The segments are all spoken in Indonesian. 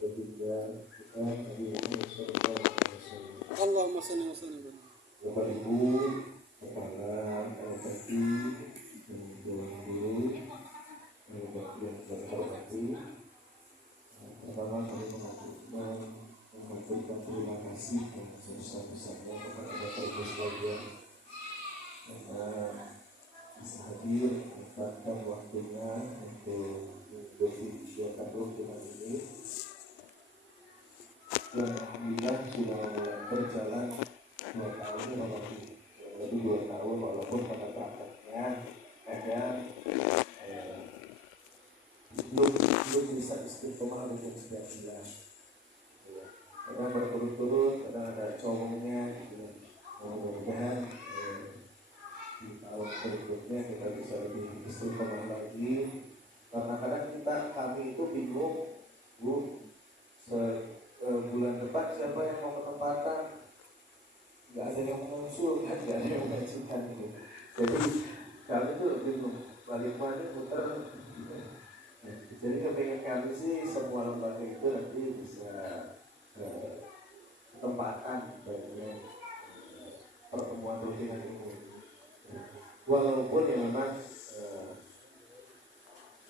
baginda kita Nabi Muhammad SAW. Allahumma salli wa sallim. Bapak Ibu, kepala LPI, guru, yang berhormati, pertama kami mengucapkan terima kasih yang sebesar-besarnya kepada Bapak Ibu sekalian karena bisa hadir menyempatkan waktunya untuk berbicara dengan ini. Dan alhamdulillah sudah berjalan 2 tahun lebih 2 tahun walaupun pada prakteknya ada belum bisa istiqomah untuk 19 karena berturut-turut kadang ada cowoknya gitu. Mudah-mudahan di tahun berikutnya kita bisa lebih istiqomah lagi karena kadang kami itu bingung bulan depan siapa yang mau ketempatan, nggak ada yang mengusul kan, nggak ada yang mengajukan gitu. Jadi kami tuh bingung balik mana muter. Jadi kepengen kami sih semua lembaga itu nanti bisa ketempatan bagi pertemuan rutinan ini. Walaupun ya memang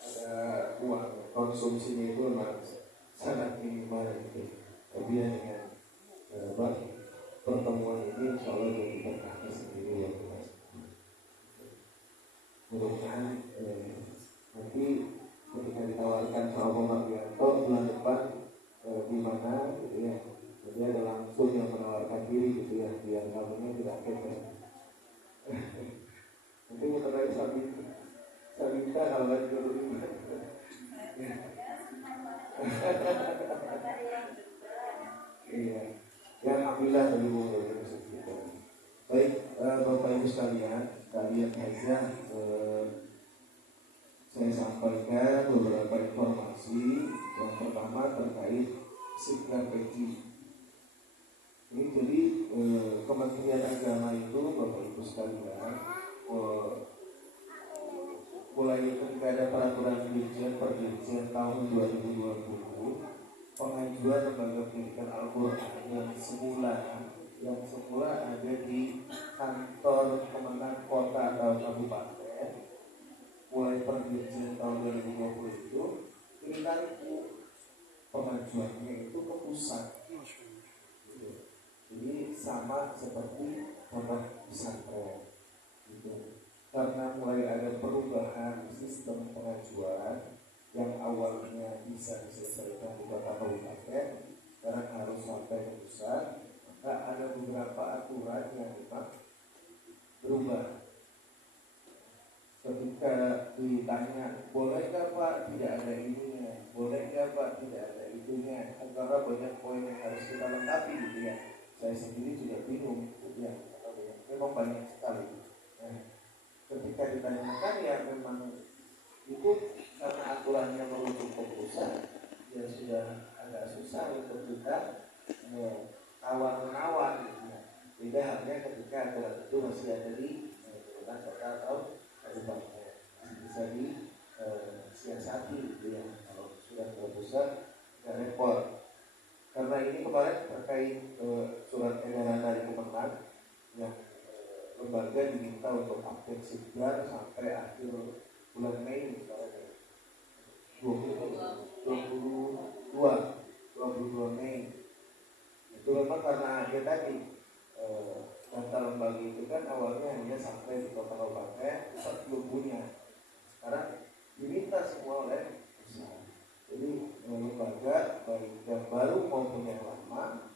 ada uang konsumsinya itu memang sangat minimal gitu. Tapi ya dengan pertemuan ini insya Allah jadi berkah sendiri ya Mas. Mudah-mudahan nanti ketika ditawarkan sama Pak Wianto bulan depan di mana gitu ya, jadi ada langsung yang menawarkan diri gitu ya, biar kamunya tidak kepes. Nanti mau terlalu Sabita kalau lagi dulu. Iya, ya alhamdulillah dari kita. Baik, Bapak Ibu sekalian saja saya sampaikan beberapa informasi. Yang pertama terkait Sikap PG. Ini jadi Kementerian Agama itu Bapak Ibu sekalian mulai ketika ada peraturan Dirjen Perdirjen tahun 2020 pengajuan lembaga pendidikan Al-Quran yang semula ada di kantor Kemenang Kota atau Kabupaten mulai Perdirjen tahun 2020 itu ini kan pengajuannya itu ke pusat. Jadi sama seperti pondok pesantren gitu. Karena mulai ada perubahan sistem pengajuan yang awalnya bisa diselesaikan di kota kabupaten, sekarang harus sampai ke pusat, maka ada beberapa aturan yang memang berubah. Ketika ditanya, boleh nggak Pak tidak ada ininya, boleh nggak Pak tidak ada itunya, karena banyak poin yang harus kita lengkapi gitu ya. Saya sendiri juga bingung, gitu ya, memang banyak sekali. Ketika ditanyakan ya memang itu karena aturannya merujuk ke pusat, ya sudah agak susah untuk kita tawar-menawar gitu ya. Beda halnya ketika aturan itu masih ada di kota atau kabupaten, bisa disiasati gitu ya. Kalau sudah ke pusat ya repot. Karena ini kemarin terkait surat edaran dari Kemenang yang lembaga diminta untuk update Sikbar sampai akhir bulan Mei misalnya 22 Mei. Itu memang karena dia tadi data lembaga itu kan awalnya hanya sampai di kota kabupaten, pusat belum punya. Sekarang diminta semua oleh pusat. Jadi lembaga baik yang baru maupun yang lama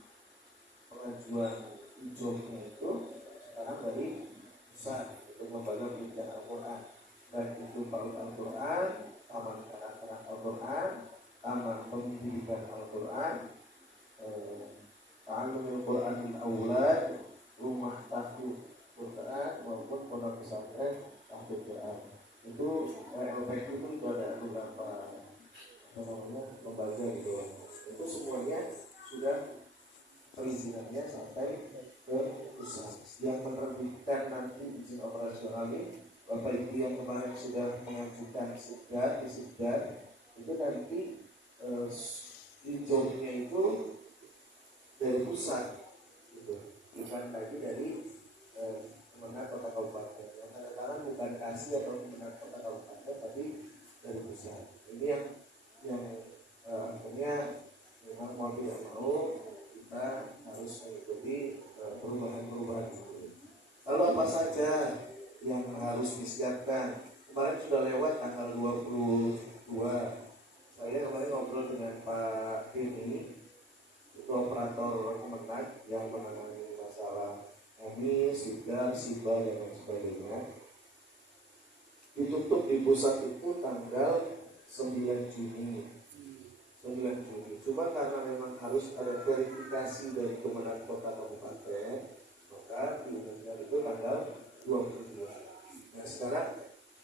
pengajuan hijaunya itu sekarang dari pusat untuk lembaga pendidikan Al-Quran, dan itu PAUD Al-Quran, taman kanak-kanak Al-Quran, taman pendidikan Al-Quran, ta'allumul Quran bil aulad, rumah tahfiz Quran maupun pondok pesantren tahfiz Quran. Itu LPQ itu ada beberapa lembaga gitu. Itu semuanya sudah perizinannya sampai ke pusat. Yang menerbitkan nanti izin operasional ini Bapak Ibu yang kemarin sudah mengajukan Sikbar itu nanti zoomnya itu dari pusat, gitu. Bukan lagi dari Kemenang Kota Kabupaten. Yang kadang-kadang bukan kasih atau Kemenang Kota Kabupaten, tapi dari pusat. Ini yang akhirnya memang mau tidak mau kita harus mengikuti perubahan-perubahan itu. Lalu apa saja yang harus disiapkan? Kemarin sudah lewat tanggal 22. Saya kemarin ngobrol dengan Pak Dini, itu operator Kemenang yang menangani masalah kami, SIDA, SIBA, dan lain sebagainya. Ditutup di pusat itu tanggal 9 Juni. Cuma karena memang harus ada verifikasi dari Kemenang Kota Kabupaten, maka diumumkan itu tanggal 22. Nah sekarang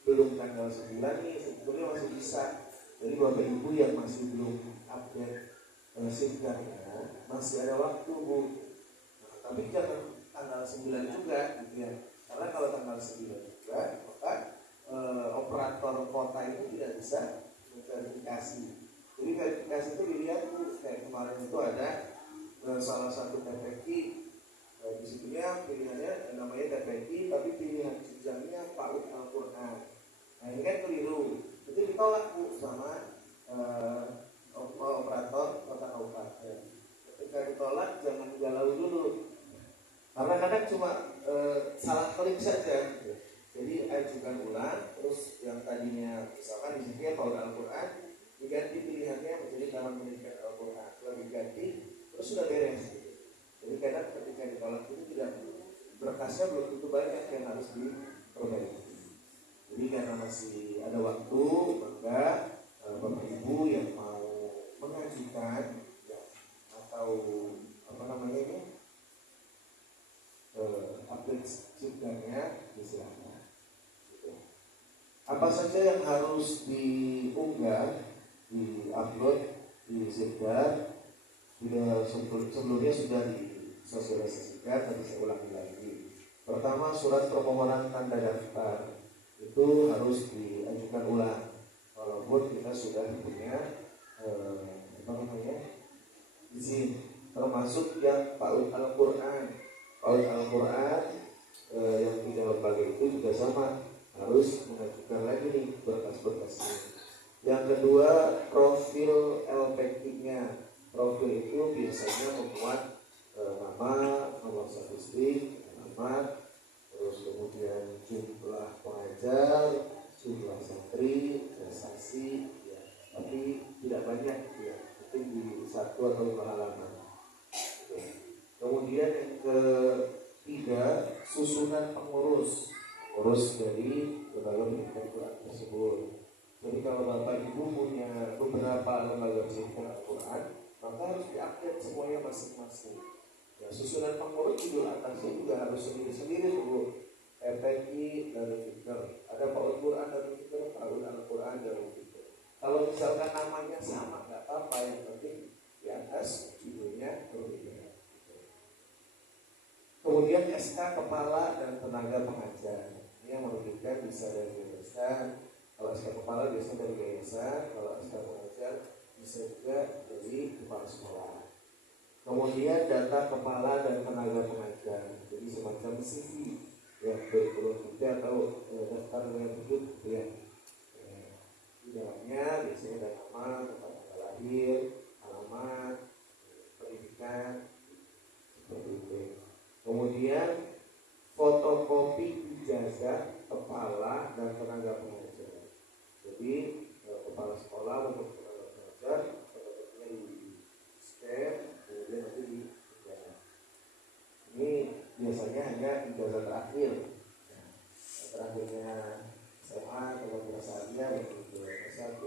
belum tanggal 9 nih, sebetulnya masih bisa. Jadi Bapak Ibu yang masih belum update SIM-nya, masih ada waktu Bu. Nah, tapi jangan tanggal 9 juga gitu ya. Karena kalau tanggal 9 juga, maka operator kota itu tidak bisa verifikasi. Jadi verifikasi itu dilihat Bu, kayak kemarin itu ada salah satu TPQ, di situnya pilihannya namanya TPQ, tapi pilihan jenjangnya PAUD Al-Quran. Nah ini kan keliru, itu ditolak Bu sama operator kota kabupaten. Ketika ditolak jangan galau dulu, karena kadang cuma salah klik saja. Jadi ajukan ulang, terus yang tadinya misalkan di sini PAUD Al-Quran diganti pilihannya menjadi Taman Pendidikan Al-Quran, setelah diganti terus sudah beres. Jadi kadang ketika ditolak itu tidak, berkasnya belum tentu banyak yang harus diperbaiki. Jadi karena masih ada waktu, maka Bapak Ibu yang mau mengajukan ya, atau apa namanya ini update SIM-nya disilakan. Apa saja yang harus diunggah, di-upload di SIM-nya? Sebelumnya sudah disosialisasikan, tapi saya ulangi lagi. Pertama, surat permohonan tanda daftar itu harus diajukan ulang, walaupun kita sudah punya izin, termasuk yang PAUD Al-Quran. PAUD Al-Quran yang tiga lembaga itu juga sama, harus mengajukan lagi nih berkas-berkasnya. Yang kedua, profil LPK-nya. Profil itu biasanya memuat nama, nomor statistik, alamat, terus kemudian jumlah pengajar, jumlah santri, prestasi, ya. Tapi tidak banyak, ya. Mungkin di 1 atau 2 halaman. Kemudian yang ketiga, susunan pengurus dari lembaga pendidikan Al-Quran tersebut. Jadi kalau Bapak Ibu punya beberapa lembaga pendidikan Al-Quran, maka harus diupdate semuanya masing-masing. Ya, susunan pengurus judul atasnya juga harus sendiri-sendiri dulu. FPI dari Fikir, ada PAUD Quran dari Fikir, PAUD Al-Quran dari Fikir. Kalau misalkan namanya sama, nggak apa-apa, yang penting di atas judulnya berbeda. Kemudian SK kepala dan tenaga pengajar. Ini yang merugikan bisa dari yayasan. Kalau SK kepala biasa dari yayasan, kalau SK pengajar bisa juga dari kepala sekolah. Kemudian data kepala dan tenaga pengajar, jadi semacam CV ya, kurikulum kita atau daftar dengan hidup ya. Di dalamnya biasanya ada nama, tempat tanggal lahir, alamat, pendidikan, seperti itu. Kemudian fotokopi ijazah kepala dan tenaga pengajar. Jadi kepala sekolah untuk tenaga pengajar, fotokopinya di scan, kemudian nanti di ijazah. Ini biasanya hanya ijazah terakhir. Terakhirnya SMA atau madrasahnya begitu. S1.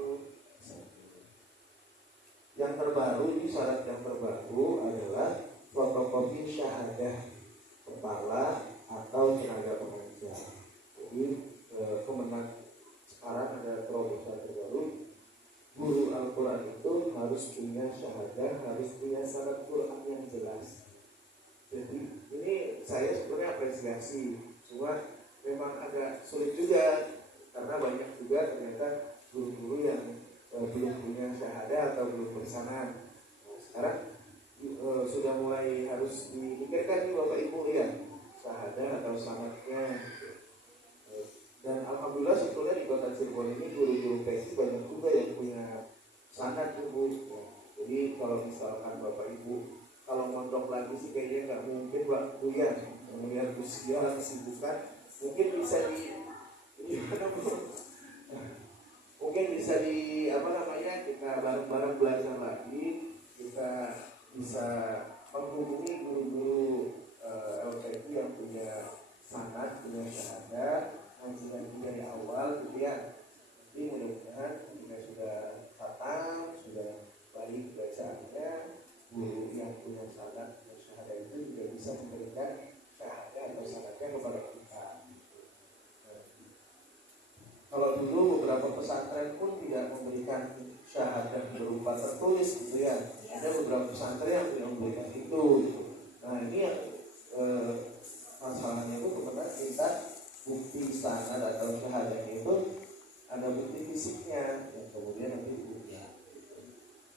Yang terbaru, ini syarat yang terbaru adalah fotokopi syahadah kepala atau tenaga pengajar. Jadi Kemenang sekarang ada terobosan terbaru, guru Al-Quran itu harus punya syahadah, harus punya syarat Quran yang jelas. Jadi ini saya sebenarnya apresiasi, cuma memang agak sulit juga karena banyak juga ternyata guru-guru yang belum punya syahadah atau belum bersanad. sudah mulai harus dipikirkan nih Bapak Ibu ya, syahadah atau selamatnya. Dan alhamdulillah sebetulnya di kota Cirebon ini guru-guru PSI banyak juga yang punya sanad Bu. Jadi kalau misalkan Bapak Ibu kalau mondok lagi sih kayaknya nggak mungkin waktu ya, kemudian usia kesibukan, mungkin bisa mungkin bisa kita bareng-bareng belajar lagi, kita bisa menghubungi guru-guru LPI yang punya sanad, punya syahadah, ngaji dari awal gitu ya. Nanti mudah-mudahan jika sudah khatam, sudah baik bacaannya, guru yang punya syahadah itu juga bisa memberikan syahadah atau sanadnya kepada kita. Kalau dulu beberapa pesantren pun tidak memberikan syahadah berupa tertulis gitu ya. Ada beberapa pesantren yang tidak memberikan itu. Gitu. Nah ini yang masalahnya itu kemudian kita bukti sanad atau syahadahnya itu ada bukti fisiknya yang kemudian nanti bukti.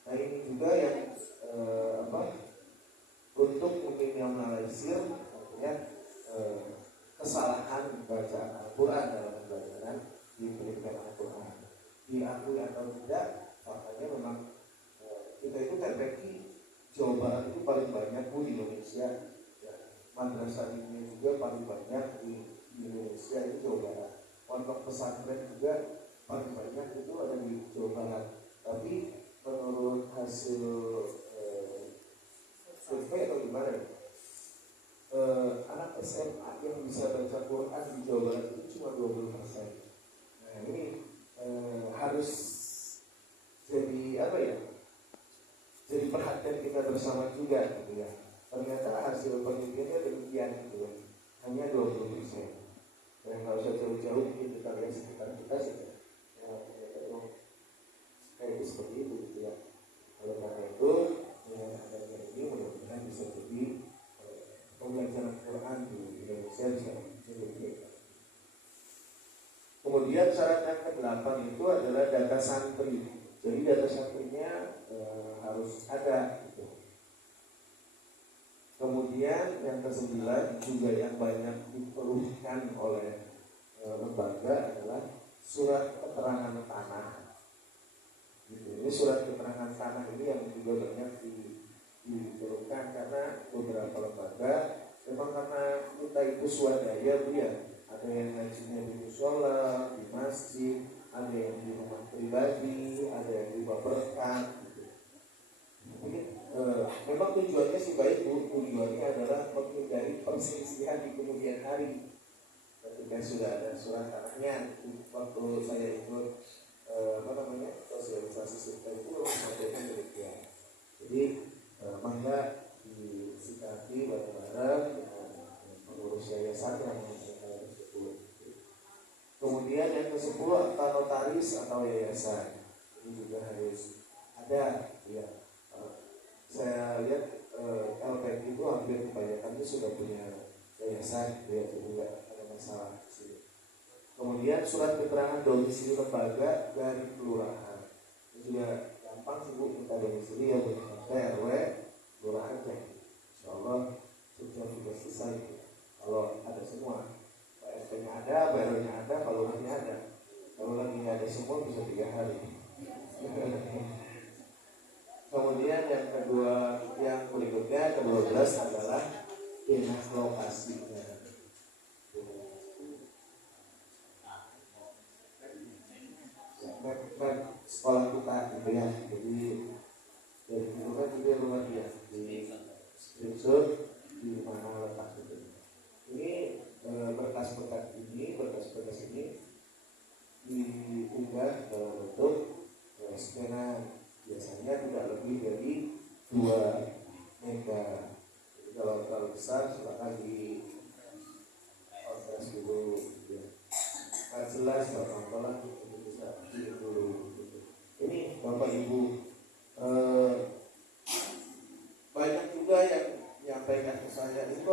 Nah ini juga yang untuk meminimalisir artinya kesalahan bacaan Al-Quran dalam pembelajaran di pendidikan Al-Quran, diakui atau tidak, faktanya memang kita itu TPI Jawa Barat itu paling banyak Bu di Indonesia ya. Madrasah ini juga paling banyak di Indonesia itu Jawa Barat. Pondok pesantren juga paling banyak itu ada di Jawa Barat. Tapi menurut hasil survei atau gimana ya, anak SMA yang bisa baca Quran di Jawa Barat itu cuma 20%. Nah ini harus jadi jadi perhatian kita bersama juga gitu ya. Ternyata hasil penelitiannya demikian gitu ya, hanya 20%. Dan nggak usah jauh-jauh kita lihat sekitar kita sih kayak seperti itu gitu ya. Oleh karena itu dengan adanya ini mudah-mudahan bisa jadi pembelajaran Quran di Indonesia bisa lebih. Kemudian syarat yang ke-8 itu adalah data santri. Jadi data santrinya harus ada gitu. Kemudian yang ke-9 juga yang banyak diperlukan oleh lembaga adalah surat keterangan tanah. Gitu. Ini surat keterangan tanah ini yang juga banyak diperlukan karena beberapa lembaga memang karena kita itu swadaya Bu ya. Ada yang ngajinya di musola, di masjid, ada yang di rumah pribadi, ada yang di baperkan gitu. Memang tujuannya sih baik Bu, tujuannya adalah menghindari perselisihan di kemudian hari. Ketika sudah ada surat tanahnya, waktu saya ikut sosialisasi sistem itu sampaikan demikian. Jadi maka disikapi bareng-bareng pengurus yayasan yang tersebut. Kemudian yang ke-10 notaris atau yayasan ini juga harus ada ya. Saya lihat LPM itu hampir kebanyakan itu sudah punya yayasan ya, jadi nggak ada masalah di sini. Kemudian surat keterangan domisili lembaga dari kelurahan ini juga gampang sih Bu, minta domisili ya buat RW kelurahannya. Insyaallah sudah selesai. Kalau ada semua, PSP-nya ada, BRW-nya ada, kalau lurahnya ada. Kalau lagi nggak ada semua bisa 3 hari. Kemudian yang berikutnya ke-12 adalah dinas lokasinya. Sekolah kita gitu ya. Jadi dari itu kan juga rumah dia di screenshot di mana letak itu. Ini berkas-berkas ini diunggah dalam bentuk skena, biasanya tidak lebih dari 2 mega. Jadi kalau terlalu besar silakan di kontras dulu ya. Nggak jelas apa-apa bisa kirim dulu gitu. Ini Bapak Ibu banyak juga yang menyampaikan ke saya itu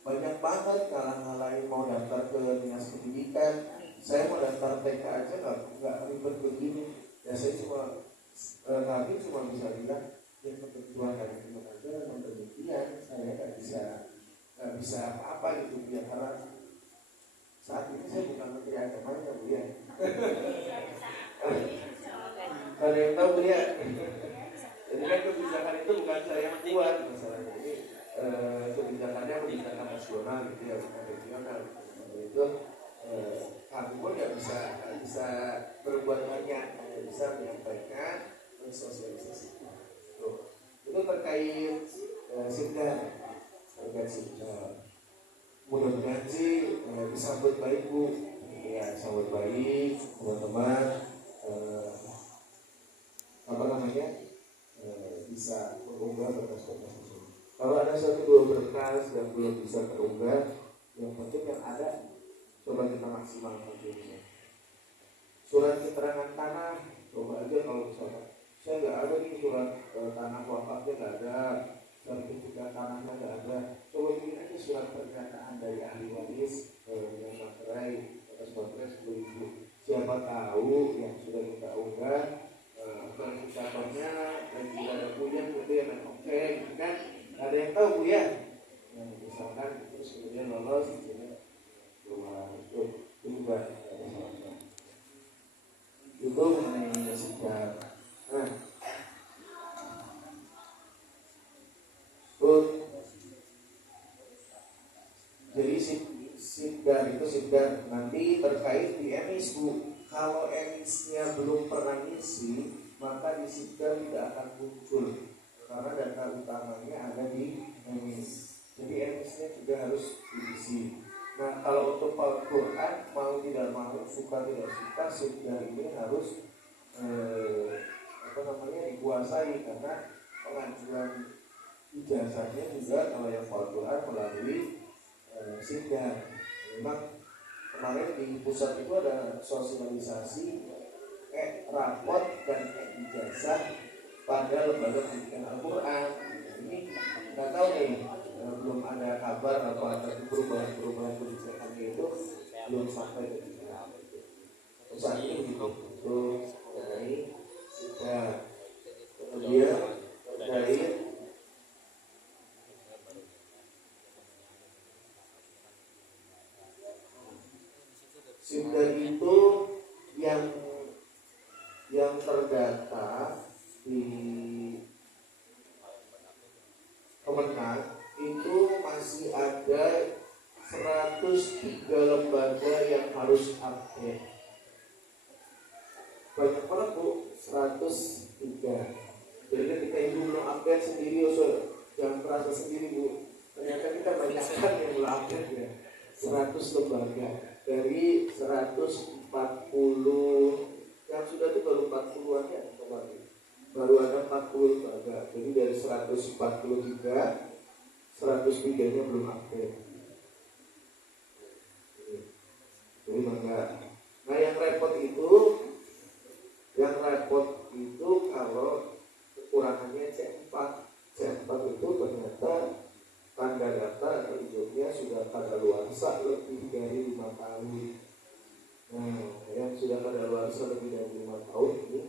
banyak banget ngalang-ngalangin mau daftar ke dinas pendidikan. Saya mau daftar TK aja nggak ribet begini. Ya saya cuma Nabi cuma bisa bilang ya ketentuan dari itu aja baca yang kuat masalahnya ini kebijakannya kebijakan nasional gitu ya, bukan regional. Itu kamu pun nggak bisa berbuat banyak, hanya bisa menyampaikan sosialisasi. Itu terkait sidang, mudah-mudahan sih disambut baik Bu, ya sambut baik teman-teman, bisa mengunggah berkas-berkas itu. Kalau ada satu dua berkas yang belum bisa terunggah, yang penting yang ada coba kita maksimalkan dulu. Surat keterangan tanah, coba aja kalau misalnya saya nggak ada nih surat tanah wafatnya nggak ada, sertifikat tanahnya nggak ada, coba bikin aja surat pernyataan dari ahli waris yang materai atas materai 10.000. Siapa tahu yang sudah kita unggah verifikatornya dan juga ada punya gitu ya, oke kan ada yang tahu Bu ya, misalkan terus kemudian lolos misalnya keluar itu juga itu mengenai sikap. Nah, jadi sidang itu sidang nanti terkait di emis Bu. Kalau emisnya belum pernah ngisi, maka di sidang tidak akan muncul karena data utamanya ada di emis. Jadi emisnya juga harus diisi. Nah, kalau untuk Al-Quran mau tidak mau, suka tidak suka, sidang ini harus dikuasai karena pengajuan ijazahnya juga kalau yang Al-Quran melalui sidang. Memang kemarin di pusat itu ada sosialisasi rapot dan ijazah pada lembaga pendidikan Al-Quran. Ini nggak tahu nih, belum ada kabar atau ada perubahan kebijakannya itu belum sampai ke kita. Pusat ini begitu. Terus dari sudah kemudian dari sudah itu yang terdata di Kemenang itu masih ada 103 lembaga yang harus update. Banyak banget Bu, 103. Jadi ketika Ibu belum update sendiri, jangan merasa sendiri Bu. Ternyata kita banyakkan yang belum update ya. 100 lembaga dari 140 yang sudah itu baru 40-an ya kemarin. Baru ada 40 lembaga. Jadi dari 143, 103-nya belum update. Jadi maka, nah yang repot itu kalau kekurangannya C4 itu ternyata tanda data atau hijaunya sudah kadaluarsa lebih dari 5 tahun. Nah, yang sudah kadaluarsa lebih dari 5 tahun ini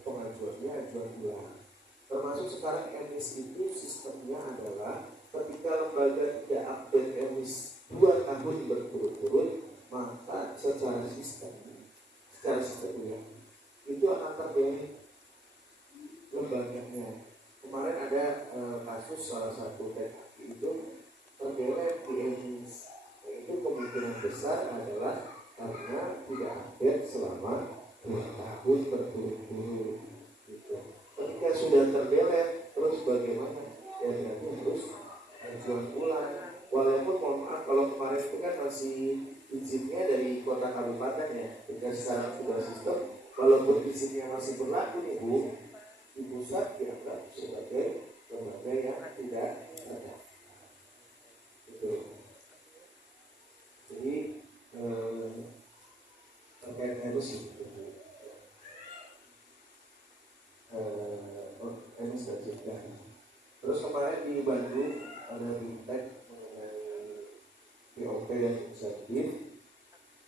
pengajuannya ajuan ulang. Termasuk sekarang emis itu sistemnya adalah ketika lembaga tidak update emis 2 tahun berturut-turut, maka secara sistemnya itu akan terbelit lembaganya. Kemarin ada kasus salah satu TKI itu terbelit di emis. Itu kemungkinan besar adalah karena tidak update selama 2 tahun berturut-turut. Gitu. Ketika sudah terbelit, terus bagaimana? Ya berarti harus ajuan ulang. Walaupun mohon maaf kalau kemarin itu kan masih izinnya dari kota kabupaten ya. Jika sekarang sudah sistem, walaupun izinnya masih berlaku nih Bu, di pusat dianggap sebagai lembaga yang tidak ada. Gitu. Jadi terkait harus itu. Ini sudah. Terus kemarin di Bandung ada Bintek mengenai POP yang insentif.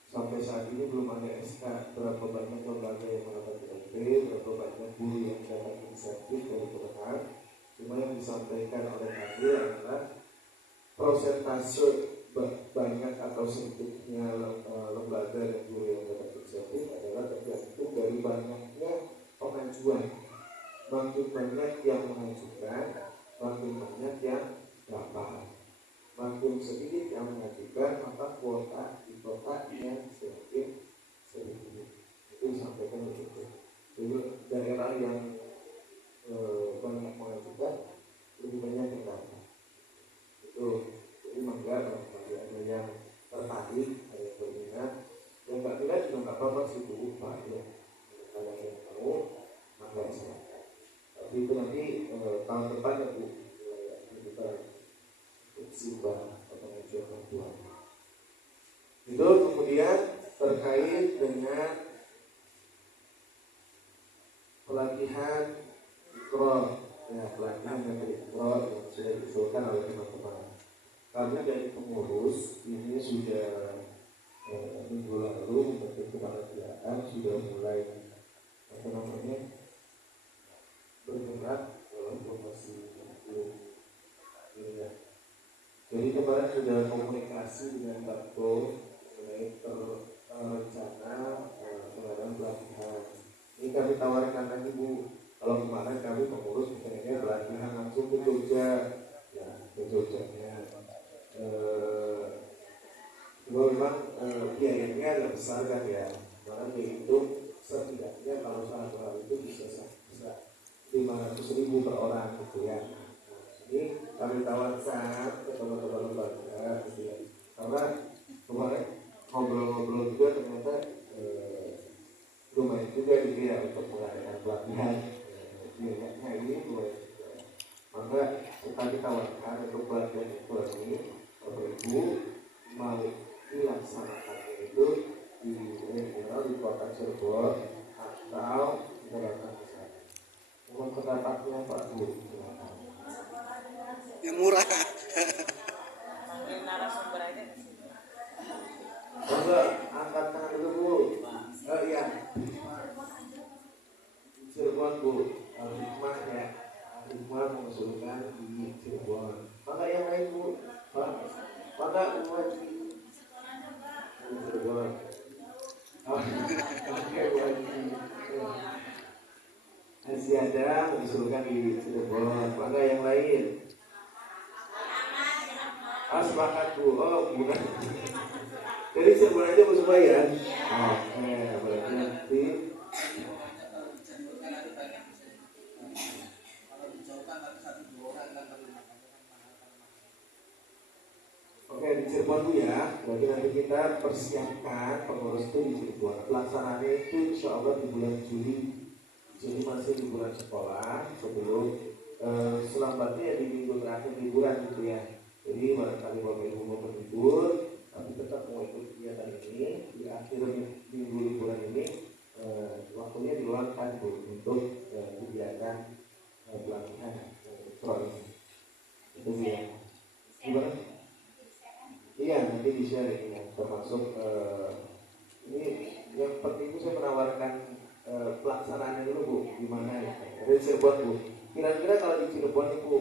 Sampai saat ini belum ada SK berapa banyak lembaga yang mendapat POP, berapa banyak guru yang dapat insentif dari Kemenang. Cuma yang disampaikan oleh Nabil adalah prosentase banyak atau sedikitnya lembaga dan guru yang dapat insentif adalah tergantung dari banyaknya pengajuan. makin banyak yang mengajukan, makin banyak yang dapat. Makin sedikit yang mengajukan, maka kuota di kota yang semakin sedikit. Itu disampaikan begitu. Jadi daerah yang banyak mengajukan, lebih banyak yang dapat. Itu jadi mangga barangkali ada yang tertarik, ada yang berminat, yang tak minat juga nggak apa-apa sih Bu, Pak ya. Kalau yang mau, mangga silakan. Tapi itu nanti tahun depan ya Bu, kita simbah atau pengajuan bantuan. Itu kemudian terkait dengan pelatihan ikro, ya pelatihan dari ikro yang sudah diusulkan oleh teman-teman. Kami dari pengurus ini sudah minggu lalu membentuk kepanitiaan, sudah mulai bergerak walaupun masih belum. Jadi kemarin sudah komunikasi dengan Pak Bo mengenai rencana pengadaan pelatihan. Ini kami tawarkan lagi Bu. Kalau kemarin kami pengurus misalnya pelatihan langsung ke Jogja, ya ke Jogjanya. Cuma memang biayanya agak besar kan ya. Karena dihitung setidaknya kalau satu hari itu bisa 500.000 per orang gitu ya. Ini kami tawarkan ke teman-teman lembaga gitu ya. Karena kemarin ngobrol-ngobrol juga ternyata lumayan juga gitu ya untuk mengadakan pelatihan. Biayanya ini lumayan juga. Maka kita ditawarkan untuk pelatihan itu ini Bapak Ibu mau dilaksanakan itu di kota Cirebon atau di Jakarta Pusat. Mohon pendapatnya Pak Bu. Yang murah. Narasumber aja. Enggak, angkat tangan dulu Bu. Oh iya. Cirebon Bu, Al-Hikmah ya. Al-Hikmah mengusulkan di Cirebon. Maka yang lain Bu, Pak. Maka semua di Cirebon. Oke, Aziada mengusulkan di Cirebon. Maka yang lain. Sepakat Bu. Oh, bukan. Jadi Cirebon aja Bu semua ya. Oke, berarti nanti. Oke, di Cirebon Bu ya. Berarti nanti kita persiapkan pengurus itu di Cirebon. Pelaksanaannya itu insya Allah di bulan Juli. Jadi masih di bulan sekolah sebelum selambatnya di minggu terakhir liburan gitu ya. Jadi barangkali Bapak Ibu mau berlibur, tapi tetap mau ikut kegiatan ini di akhir minggu liburan ini waktunya diluangkan Bu untuk kegiatan pelatihan itu ya. Gimana? Iya nanti di share ini ya, termasuk ini yang penting itu saya menawarkan pelaksanaannya dulu Bu, gimana ya? Dari Cirebon Bu. Kira-kira kalau di Cirebon itu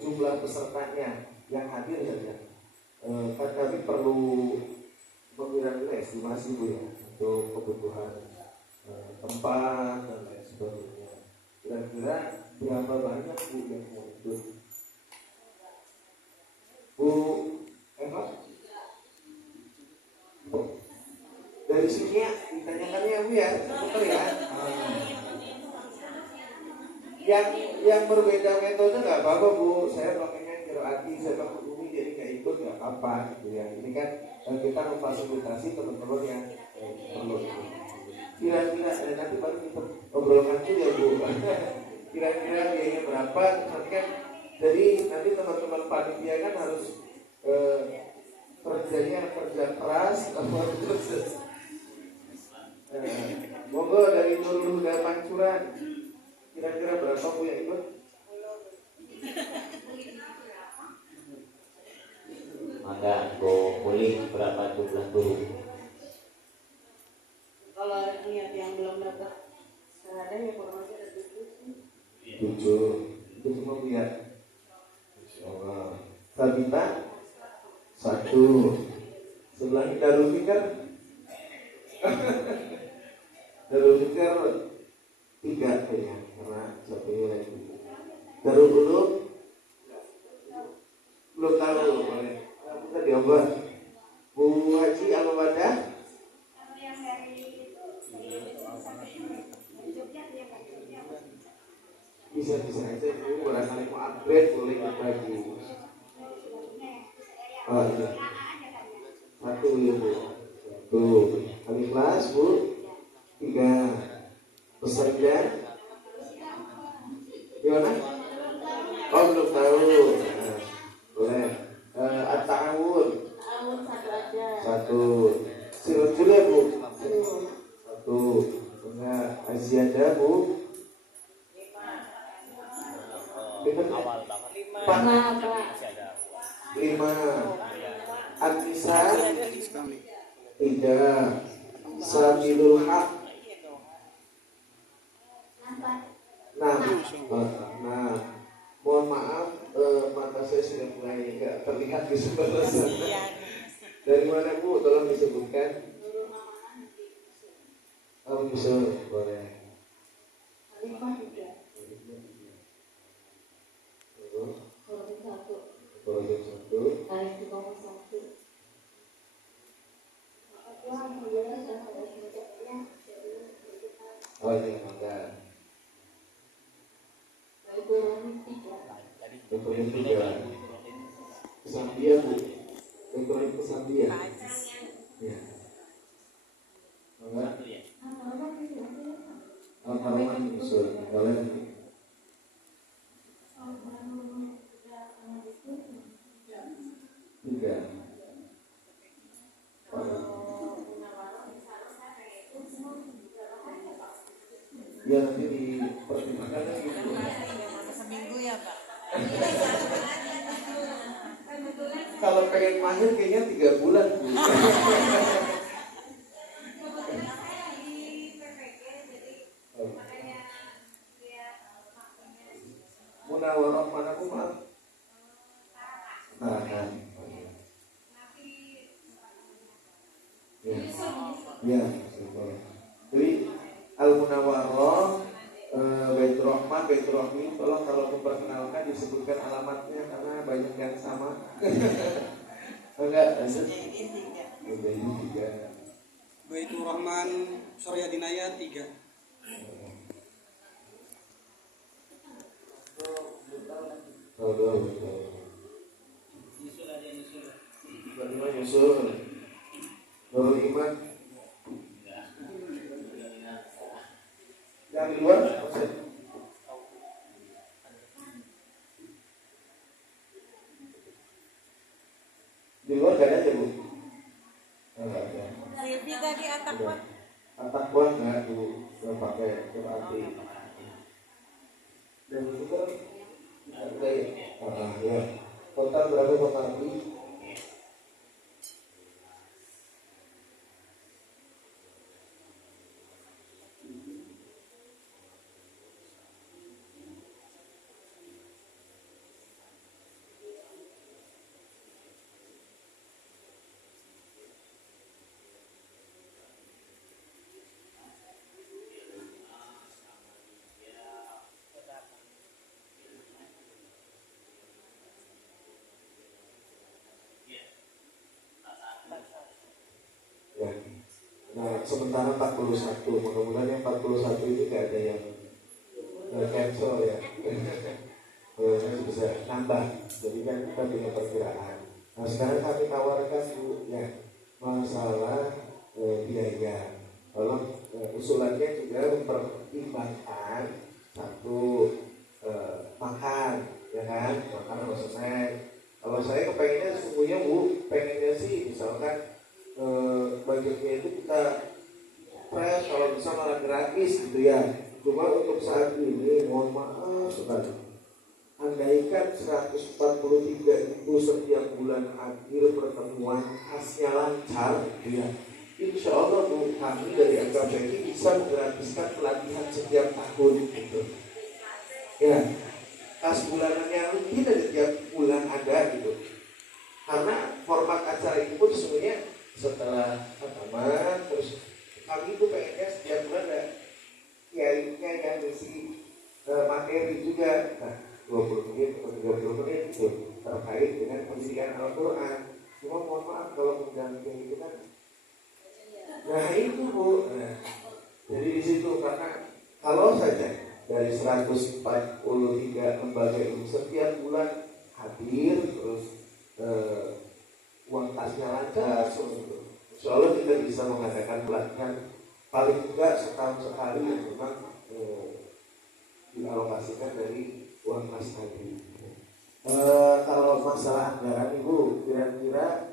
jumlah pesertanya yang hadir saja, kan kami perlu mengira-ngira estimasi Bu ya untuk kebutuhan tempat dan lain sebagainya. Kira-kira berapa banyak Bu yang mau ikut? Bu Eva? Dari sini ya, ditanyakan ya Bu ya, betul ya. Yang berbeda metode nggak apa-apa Bu. Saya pakainya kiroati, saya pakai bumi jadi nggak ikut nggak apa gitu ya. Ini kan kita memfasilitasi teman-teman yang perlu. Kira-kira nanti baru kita obrolkan juga Bu. Kira-kira biayanya berapa? Nanti kan, jadi nanti teman-teman panitia kan harus kerjanya kerja keras, monggo dari Nurul dan Pancuran. Kira-kira berapa Bu yang ikut? Maka boleh berapa jumlah guru? Kalau niat yang belum dapat ada ya kurang lebih ada 7. Itu semua lihat. Insyaallah. Sabita 1. Sebelahnya Darul Fikar. Darul Fikar 3 kayaknya karena jam bisa aja Bu, barangkali mau upgrade boleh berbagi. Oh iya, satu ya Bu, tuh kali kelas Bu, 3 peserta gimana? Oh belum tahu, nah, boleh. At-ta'awun satu, sirojul ya Bu, satu, enggak aziada Bu, Awal banget. 5, An-Nisa 3, Sabilul Haq 6. Mohon maaf, mata saya sudah mulai tidak terlihat di sebelah sana. Dari mana Bu? Tolong disebutkan. Oh, bisa, boleh. Proses 1. Oh ini enggak. Ekonomi 3. Kesambian Bu. Ekonomi kesambian. Ya. Enggak. Al-Farman usul. Kalian tiga. Ya nanti dipertimbangkan gitu. Seminggu ya Pak. Kalau pengen mahir kayaknya 3 bulan Bu. Munawarah mana Bu maaf? Tahan. Ya. Jadi Al-Munawarah Baitur Rahman, Baitur Rahim, tolong kalau memperkenalkan disebutkan alamatnya karena banyak yang sama. Enggak, ini 3. Baitur Rahman Surya Dinaya 3. Nyusul. Nurul Iman. Yang di luar di luar gak ada aja Bu. Enggak ada. Review tadi Atakwan. Atakwan enggak Bu, enggak pakai berarti. Dan itu kan ada ya. Total berapa total Bu? Ya. Nah, sementara 41, mudah-mudahan yang 41 itu tidak ada yang cancel ya. Masih bisa nambah. Jadi kan kita punya perkiraan. Nah, sekarang kami tawarkan Bu ya masalah biaya. Tolong usulannya juga mempertimbangkan satu makan, ya kan? Makan sama snack. Kalau saya kepengennya sesungguhnya Bu, pengennya sih misalkan budgetnya itu kita fresh, kalau bisa malah gratis gitu ya. Cuma untuk saat ini mohon maaf sekali, andaikan 143 itu setiap bulan akhir pertemuan khasnya lancar gitu ya, insya Allah Bu, kami dari LKPI bisa menggratiskan pelatihan setiap tahun gitu ya. Kas bulanannya rutin ada tiap bulan ada gitu, karena format acara ini pun sebenarnya setelah pertemuan terus kami itu pengennya setiap bulan ada kiainya yang ngisi materi juga, nah 20 menit atau 30 menit itu terkait dengan pendidikan Al-Quran. Cuma mohon maaf kalau mendampingi itu kan, nah itu Bu, nah, jadi di situ karena kalau saja dari 143 lembaga ini setiap bulan hadir, terus uang kasnya lancar, insya Allah kita bisa mengadakan pelatihan paling tidak setahun sekali yang memang dialokasikan dari uang kas tadi. Kalau masalah anggaran Ibu, kira-kira